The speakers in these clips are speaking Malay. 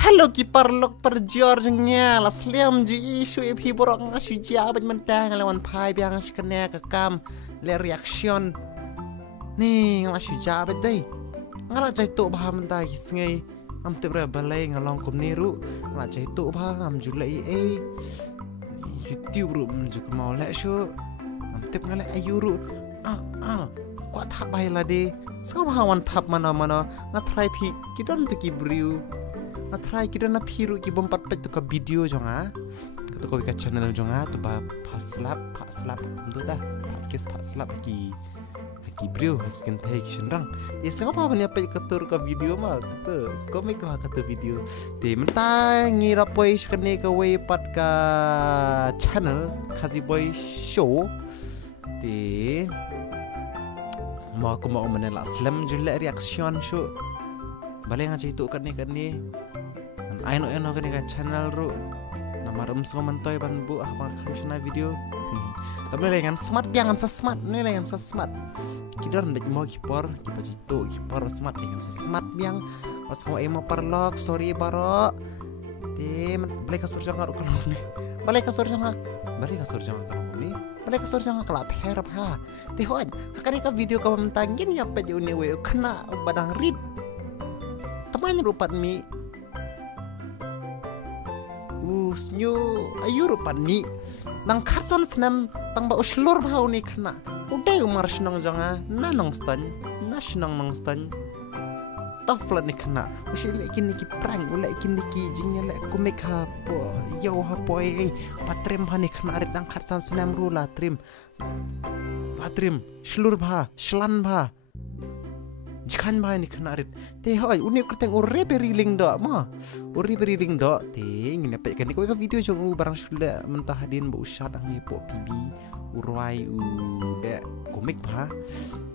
Halo kiper lok perjornya las liam ji isu ipi borok ngasu jia ban mentang lawan pai biang sikene kekam le reaction ni ngasu jia bat dai ngala jai tu bah mentah ngai am te bra balai ngalong kum niru ngala jai tu bah am julai YouTube ru menjuk mau le shu am te ngala ayuru kuat hak bai la de sama hawan tap mana ngatrai pi kidon tu kibriu ngatrai kidon na piru ki bompat pet tu ka video jonga tu ko ka channel jonga tu ba paslap tu dah kis paslap ki briu ki kan thai ki shenrang ye sama pa banya pet ka tur ka video ma tu komik ka tu video te menta ngira poi shkane ka way pat ka channel khazi boy show te mau aku mau menelak slam julek reaction show balai ngaji itu kan ni aino kan ni channel ru nama rum semua mentoy ban bu ah kamshna video tapi dengan smart jangan smart ni dengan smart kita hendak mau kipor kita jitu kipor smart dengan smart biang pas mau emo perlok sorry baro tim balai kasur jangan ru kalau ni balai kasur jangan kalau ni balai kasur jangan kelap herap ha tihon akan ika video kau mentangin ya pe uni we kena badang rid temannya rupat mi snyo ayu rupat mi nang khasan snam tang ba uslur bhau ni khana udai umar shnang janga na nang stan na shnang nang stan tafla ni khana ushi lekin ni ki prank lekin ni ki jingnya le kumik ha po yo ha po patrim bha ni khana rit nang khasan snam ru la trim slur bha shlan bha jikan bha ni khana rit te hoi uni kerteng ore beriling do ma ore beriling do te ngine pe kan ko video jong barang sudah mentah din bu usad ni po pibi urwai u de komik bha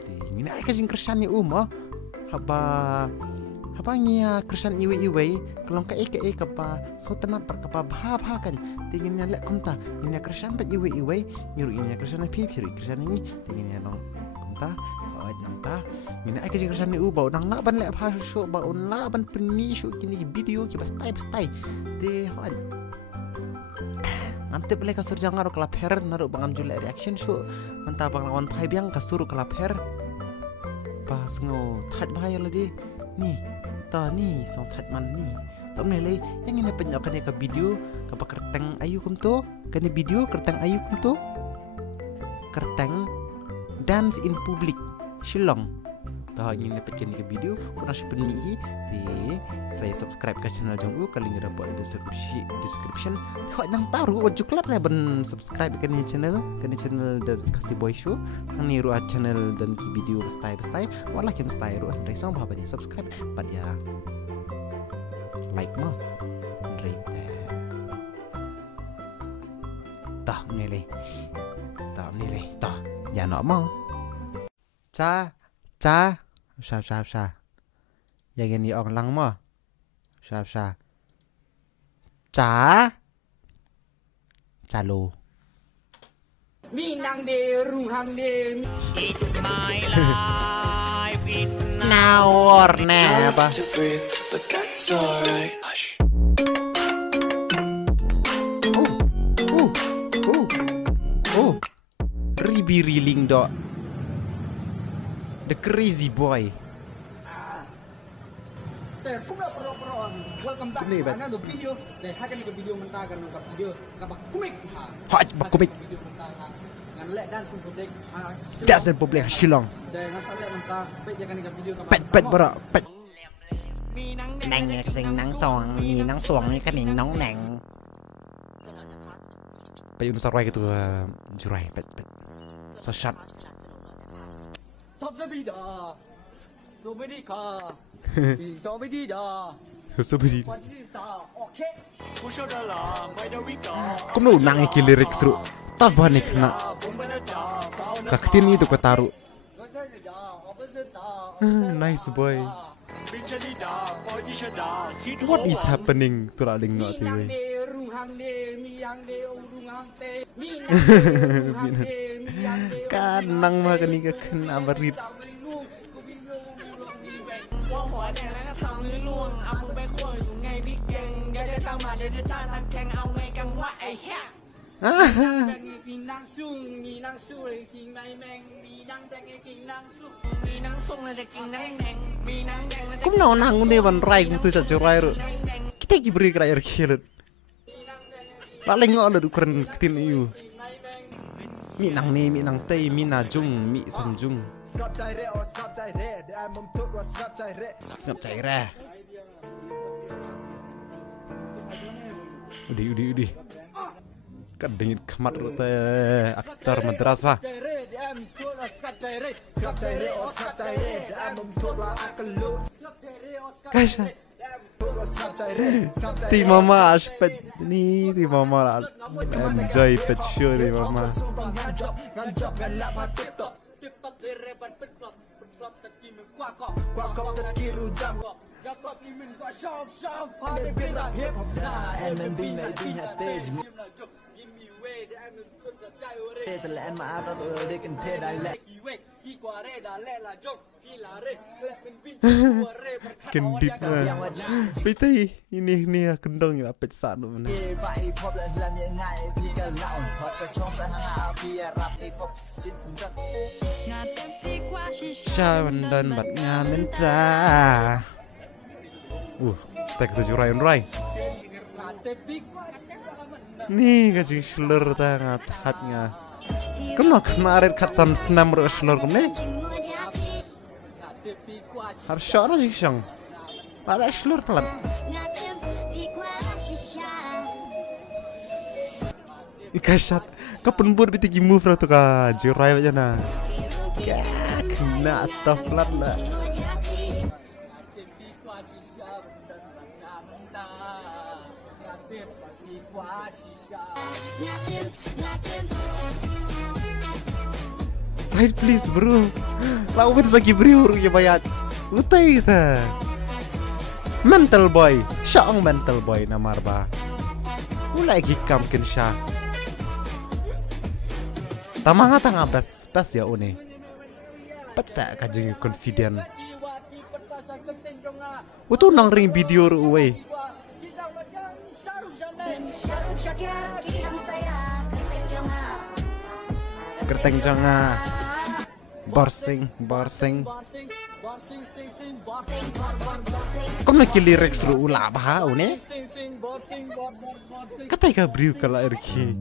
te ngine ai ka jing kersan ni ma haba ngia kersan iwe kelong ka ka pa so tanap par ka pa bha kan te ngine le kumta ngine kersan pa iwe ngiru ngine kersan pi kersan ni te ngine nong kumta namta mina ai kajing kersan ni bau nang na ban le pha shu bau na ban primi shu kini video ki bastai de hon amte play kasur jangar kala pher naru bangam jule reaction shu manta bang lawan phai biang kasur kala pher pas ngo that bhai la di ni ta ni song that man ni tom ne le yang ini penyok kan ka video ka kerteng ayu kum to kan video kerteng ayu kum to kerteng dance in public Shillong. Tahu ingin dapat ke video, kurang sepeni di saya subscribe ke channel Jonggu kali ngira buat description. Tahu nang taruh ojuk lah ben subscribe ke ni channel dan kasih boy show. Nang ni ruat channel dan ki video bestai. Walakin bestai ruat resong bah bani subscribe pad ya. Like mah. Rate. Tah ni le. Tah. Ya nak mah. Cha sa ya gini ong lang mo sa lo mi nang de rung hang de it's my life it's now or never but that's alright. Riling dok the crazy boy. Welcome back to another video. Dai hakan ke video mentakan ke video kabak kumik. Bak kumik. Ngan lek dan publik. Das publik Shillong. Dai ngasale mentah pet jakan ke video kabak. Pet bara pet. Nang sing nang song ni kan nong nang. Pet un sarwai gitu jurai pet. So shot. Top sabida. Nobody ka. Nobody da. Sobri. Okay. Push out la, by the week. Kuno nang iki lirik seru. Tabane kena. Kaktin itu ko taruh. Nice boy. What is happening? Turaling no tiwe. Kanang mah kani ka kena barit. หัวแดงแล้วก็ทำลื้อล่วงเอามึงไปขั้วอยู่ไงพี่แก để cha tan keng ao ngay keng wa ai haมีนางซุ่งมีนางสู้เลยกินในแมงมีนางแดงกินนางซุ่งมีนางซุ่งเลยจะกินนางแดงมีนางแดง Kum na nang ni ban rai kum tu sa jurai ru. Kita ki beri kra khilut. La lengo lu kren tin yu. Mi nang ni mi nang tei mi na jung mi san jung. Skap chai re or skap chai re. Ai mum tu wa skap chai re. Skap chai re. Udi. Kadengit khamat ru te aktor madras ba. Guys, ti mama aspet ni ti mama enjoy pet show ni mama. Kendip mah. Piti ini kendong ya pet sat lu mana. Sha dan bat ngamen ta. Sek tu rai. Nih kacing slur ta ngat nga. Kena kemarin kat san senam ro slur kum ni. Har shara jing shang. Ada slur pelat. Ikasat kapenbur bitigi move ra tu ka jirai aja na. Ya kena stop pelat lah. Side please bro. Lawit saki bro ya bayat. Utai ta. Mental boy. Syang mental boy namar ba. Ulai gikam kin sya. Tamanga tanga bas ya une. Pata kajing confident. Utu nang ring video ru we. Kerteng janga. Borsing. Kau nak lyrics ru ula bah une? Katai ka briu kala erki.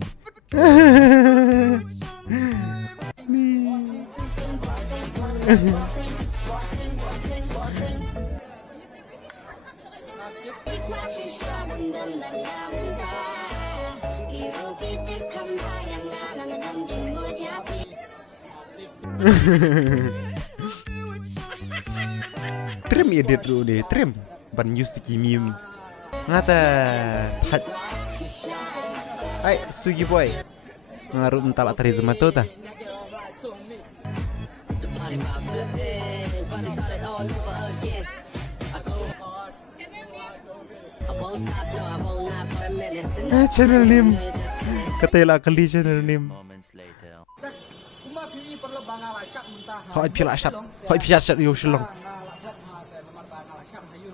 Trim edit dulu deh, trim ban news tiki meme ngata hat ai sugi boy ngaruh ental atari zemato ta channel name katela kali channel name Hoi pila syat yo shlong.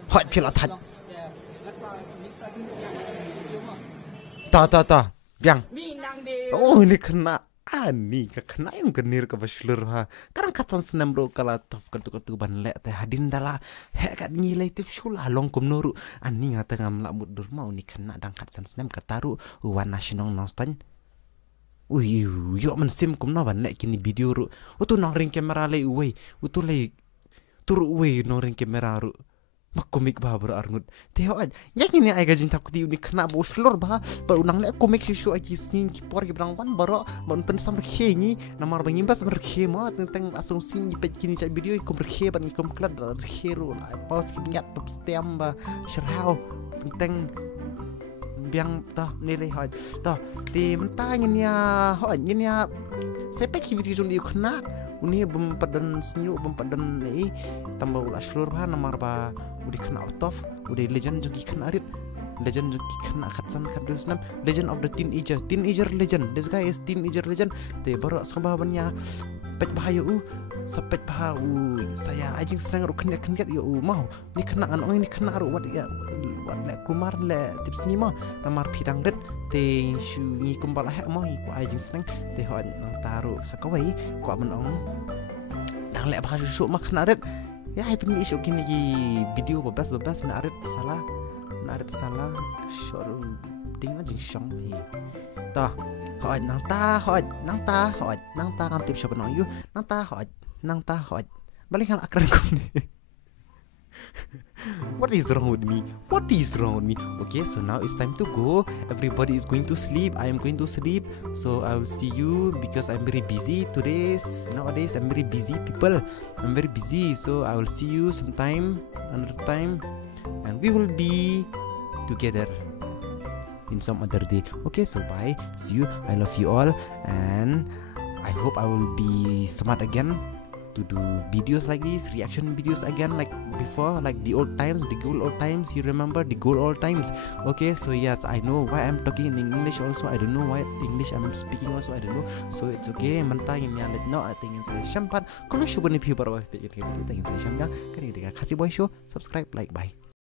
Hoi pila that. Ta. Biang. Oh ini kena. Ani kena yang genir ke baslur ha. Karang katan senam bro kala tof ketu ban lek teh hadin dala. He kat nilai tip sula long kum noru. Ani ngata ngam lak mudur mau ni kena dang katan senam kataru wan nasional nostan. Yo mensim kum na ban lek kini video ru. Utu nong ring kamera le uwe. Utu le turu uwe nong ring kamera ru. Makomik bah berarngut. Teo aj. Yang ini ai gajin takut ni kena bau slur bah. Baru nang lek komik sisu aji sing kipor ki berang wan baru ban pensam rekhe ni namar bangim bas rekhe ma tentang asumsi ni pet kini cak video ikom rekhe ban ikom klad rekhe ru. Paus ki nyat pep stem bah. Sherau tentang biang tah nilai hot tah di mentang ini ya hot ini ya saya peki video jom dia kena uni bempadan senyu bempadan ni tambah ulas seluruh bahan namar ba udi kena out of udi legend jogi kena arit legend jogi kena katsan kadus nam legend of the teenager legend this guy is teenager legend te baru sababannya pet bahaya sepet bahaya saya ajing senang ru kenyak yo mau ni kena anong ini kena ru wat ya buat le kumar le tips ni mah namar pidang det te shu ngi kumbal ha mah i ko ai jing snang te hot nang taru sakawai ko menong dang le ba shu mak na det ya ai pin mi shu kini video babas na arit salah shor ding na jing shong hi ta hot nang ta ngam tip shop no yu nang ta hot balik hal akran ko ni. What is wrong with me? Okay, so now it's time to go. Everybody is going to sleep. I am going to sleep. So I will see you because I'm very busy nowadays. I'm very busy, people. I'm very busy. So I will see you another time, and we will be together in some other day. Okay, so bye. See you. I love you all, and I hope I will be smart again to do videos like this, reaction videos again, like before, like the good old times. You remember the good old times? Okay, so yes, I know why I'm talking in English also. I don't know why English I'm speaking also. I don't know, so it's okay. Mentang ini alat no, tingin saya syampat. Kalau syukur ni view baru, tingin saya syampat. Kan ini kasih boy show, subscribe, like, bye.